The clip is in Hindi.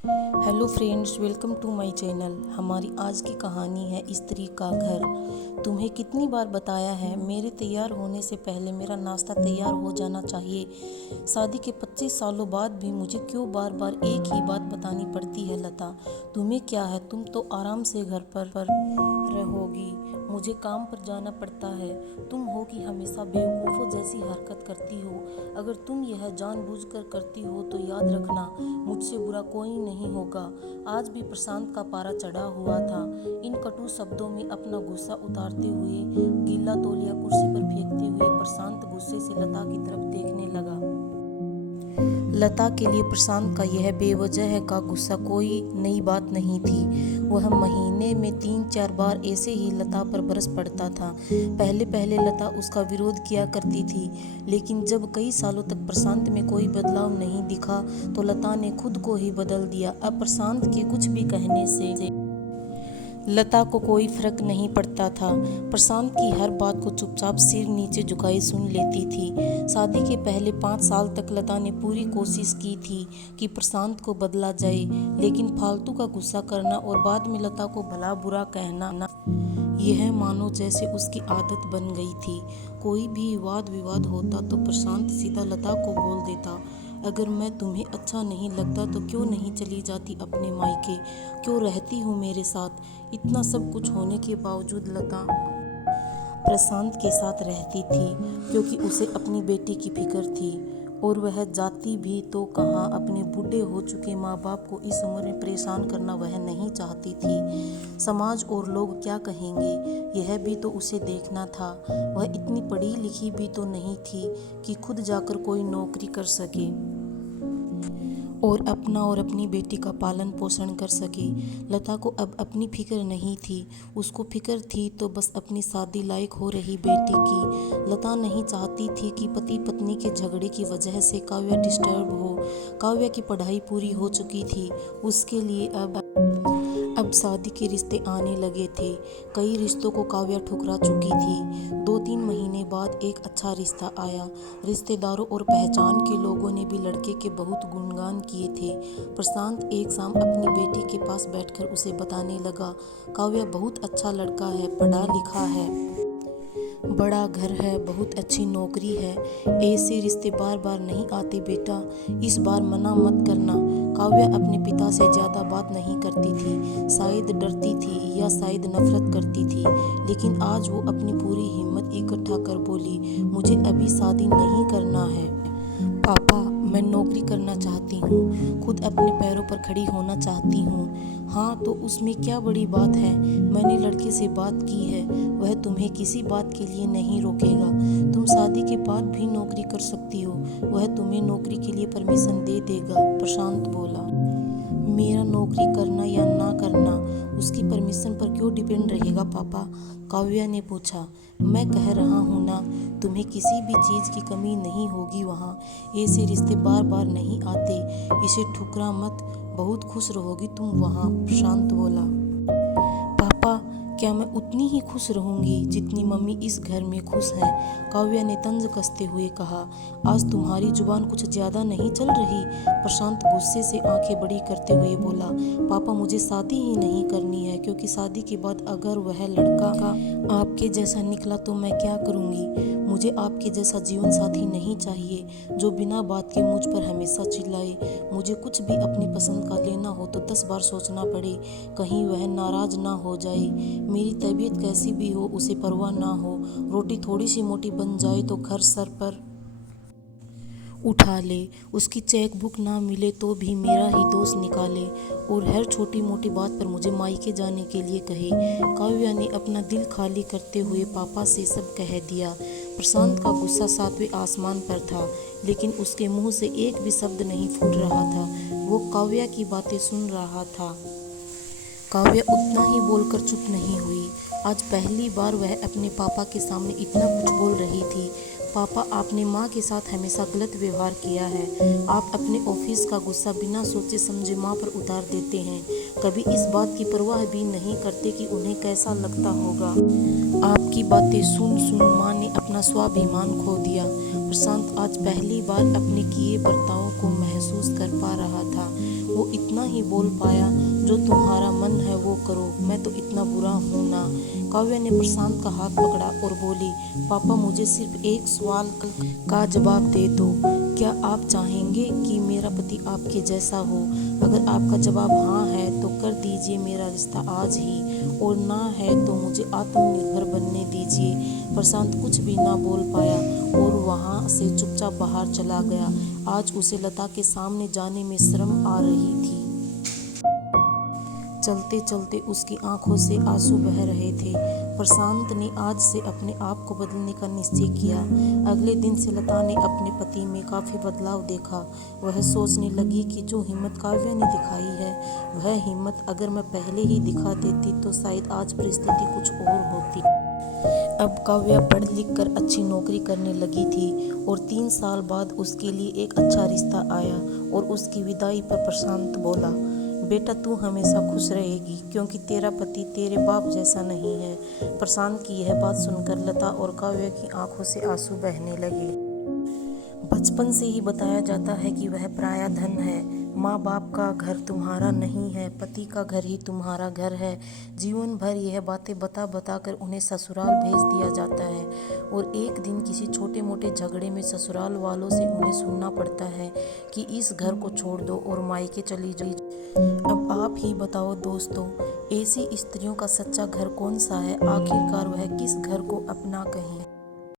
Hello friends, welcome to my channel. हमारी आज की कहानी है स्त्री का घर। तुम्हें कितनी बार बताया है मेरे तैयार होने से पहले मेरा नाश्ता तैयार हो जाना चाहिए। शादी के 25 सालों बाद भी मुझे क्यों बार बार एक ही बात बतानी पड़ती है। लता, तुम्हें क्या है, तुम तो आराम से घर पर रहोगी, मुझे काम पर जाना पड़ता है। तुम हो कि हमेशा बेवकूफ़ों जैसी हरकत करती हो। अगर तुम यह जानबूझकर करती हो तो याद रखना, मुझसे बुरा कोई नहीं होगा। आज भी प्रशांत का पारा चढ़ा हुआ था। इन कटु शब्दों में अपना गुस्सा उतारते हुए, गीला तौलिया कुर्सी पर फेंकते हुए प्रशांत गुस्से से लता की तरफ देखने लगा। लता के लिए प्रशांत का यह बेवजह का गुस्सा कोई नई बात नहीं थी। वह महीने में 3-4 बार ऐसे ही लता पर बरस पड़ता था। पहले पहले लता उसका विरोध किया करती थी, लेकिन जब कई सालों तक प्रशांत में कोई बदलाव नहीं दिखा तो लता ने खुद को ही बदल दिया। अब प्रशांत के कुछ भी कहने से लता को कोई फर्क नहीं पड़ता था। प्रशांत की हर बात को चुपचाप सिर नीचे झुकाए सुन लेती थी। शादी के पहले 5 साल तक लता ने पूरी कोशिश की थी कि प्रशांत को बदला जाए, लेकिन फालतू का गुस्सा करना और बाद में लता को भला बुरा कहना, यह मानो जैसे उसकी आदत बन गई थी। कोई भी वाद विवाद होता तो प्रशांत सीधा लता को बोल देता, अगर मैं तुम्हें अच्छा नहीं लगता तो क्यों नहीं चली जाती अपने मायके, क्यों रहती हूँ मेरे साथ। इतना सब कुछ होने के बावजूद लता प्रशांत के साथ रहती थी, क्योंकि उसे अपनी बेटी की फिक्र थी। और वह जाती भी तो कहाँ, अपने बूढ़े हो चुके माँ बाप को इस उम्र में परेशान करना वह नहीं चाहती थी। समाज और लोग क्या कहेंगे, यह भी तो उसे देखना था। वह इतनी पढ़ी लिखी भी तो नहीं थी कि खुद जाकर कोई नौकरी कर सके और अपना और अपनी बेटी का पालन पोषण कर सके। लता को अब अपनी फिक्र नहीं थी, उसको फिक्र थी तो बस अपनी शादी लायक हो रही बेटी की। लता नहीं चाहती थी कि पति पत्नी के झगड़े की वजह से काव्या डिस्टर्ब हो। काव्या की पढ़ाई पूरी हो चुकी थी, उसके लिए अब शादी के रिश्ते आने लगे थे। कई रिश्तों को काव्या ठुकरा चुकी थी। 2-3 महीने बाद एक अच्छा रिश्ता आया। रिश्तेदारों और पहचान के लोगों ने भी लड़के के बहुत गुणगान किए थे। प्रशांत एक शाम अपनी बेटी के पास बैठकर उसे बताने लगा, काव्या बहुत अच्छा लड़का है, पढ़ा लिखा है, बड़ा घर है, बहुत अच्छी नौकरी है। ऐसे रिश्ते बार बार नहीं आते बेटा, इस बार मना मत करना। काव्या अपने पिता से ज़्यादा बात नहीं करती थी, शायद डरती थी या शायद नफरत करती थी, लेकिन आज वो अपनी पूरी हिम्मत इकट्ठा कर बोली, मुझे अभी शादी नहीं करना है पापा, मैं नौकरी करना चाहती हूँ, खुद अपने पैरों पर खड़ी होना चाहती हूँ। हाँ तो उसमें क्या बड़ी बात है, मैंने लड़के से बात की है, वह तुम्हें किसी बात के लिए नहीं रोकेगा। तुम शादी के बाद भी नौकरी कर सकती हो, वह तुम्हें नौकरी के लिए परमिशन दे देगा। प्रशांत बोला, मेरा नौकरी करना या ना करना उसकी परमिशन पर क्यों डिपेंड रहेगा पापा। काव्या ने पूछा, मैं कह रहा हूँ ना, तुम्हें किसी भी चीज़ की कमी नहीं होगी वहाँ। ऐसे रिश्ते बार बार नहीं आते, इसे ठुकरा मत, बहुत खुश रहोगी तुम वहाँ। प्रशांत बोला, पापा क्या मैं उतनी ही खुश रहूंगी जितनी मम्मी इस घर में खुश हैं। काव्या ने तंज कसते हुए कहा, आज तुम्हारी जुबान कुछ ज्यादा नहीं चल रही। प्रशांत गुस्से से आंखें बड़ी करते हुए बोला, पापा मुझे शादी ही नहीं करनी है, क्योंकि शादी के बाद अगर वह लड़का आपके जैसा निकला तो मैं क्या करूंगी। मुझे आपके जैसा जीवन साथी नहीं चाहिए जो बिना बात के मुझ पर हमेशा चिल्लाए। मुझे कुछ भी अपनी पसंद का लेना हो तो 10 बार सोचना पड़े, कहीं वह नाराज ना हो जाए। मेरी तबीयत कैसी भी हो उसे परवाह ना हो, रोटी थोड़ी सी मोटी बन जाए तो घर सर पर उठा ले, उसकी चेक बुक ना मिले तो भी मेरा ही दोस्त निकाले, और हर छोटी मोटी बात पर मुझे मायके जाने के लिए कहे। काव्या ने अपना दिल खाली करते हुए पापा से सब कह दिया। प्रशांत का गुस्सा 7वें आसमान पर था, लेकिन उसके मुंह से एक भी शब्द नहीं फूट रहा था। वो काव्या की बातें सुन रहा था। काव्या उतना ही बोलकर चुप नहीं हुई। आज पहली बार वह अपने पापा के सामने इतना कुछ बोल रही थी। पापा, आपने माँ के साथ हमेशा गलत व्यवहार किया है। आप अपने ऑफिस का गुस्सा बिना सोचे समझे माँ पर उतार देते हैं, कभी इस बात की परवाह भी नहीं करते कि उन्हें कैसा लगता होगा। आपकी बातें सुन सुन माँ ने अपना स्वाभिमान खो दिया। प्रशांत आज पहली बार अपने किए बर्तावों को महसूस कर पा रहा था। वो इतना ही बोल पाया, जो तुम्हारा मन है वो करो, मैं तो इतना बुरा हूँ ना। काव्या ने प्रशांत का हाथ पकड़ा और बोली, पापा मुझे सिर्फ एक सवाल का जवाब दे दो। क्या आप चाहेंगे कि मेरा पति आपके जैसा हो? अगर आपका जवाब हाँ है तो कर दीजिए मेरा रिश्ता आज ही, और ना है तो मुझे आत्मनिर्भर बनने दीजिए। प्रशांत कुछ भी ना बोल पाया और वहाँ से चुपचाप बाहर चला गया। आज उसे लता के सामने जाने में शर्म आ रही थी। चलते चलते उसकी आंखों से आंसू बह रहे थे। प्रशांत ने आज से अपने आप को बदलने का निश्चय किया। अगले दिन से लता ने अपने पति में काफ़ी बदलाव देखा। वह सोचने लगी कि जो हिम्मत काव्या ने दिखाई है, वह हिम्मत अगर मैं पहले ही दिखा देती तो शायद आज परिस्थिति कुछ और होती। अब काव्या पढ़ लिख कर अच्छी नौकरी करने लगी थी और 3 साल बाद उसके लिए एक अच्छा रिश्ता आया। और उसकी विदाई पर प्रशांत बोला, बेटा तू हमेशा खुश रहेगी, क्योंकि तेरा पति तेरे बाप जैसा नहीं है। प्रशांत की यह बात सुनकर लता और काव्या की आंखों से आंसू बहने लगे। बचपन से ही बताया जाता है कि वह पराया धन है। माँ बाप का घर तुम्हारा नहीं है, पति का घर ही तुम्हारा घर है। जीवन भर यह बातें बता बता कर उन्हें ससुराल भेज दिया जाता है, और एक दिन किसी छोटे मोटे झगड़े में ससुराल वालों से उन्हें सुनना पड़ता है कि इस घर को छोड़ दो और मायके चली जाओ। अब आप ही बताओ दोस्तों, ऐसी स्त्रियों का सच्चा घर कौन सा है? आखिरकार वह किस घर को अपना कहें?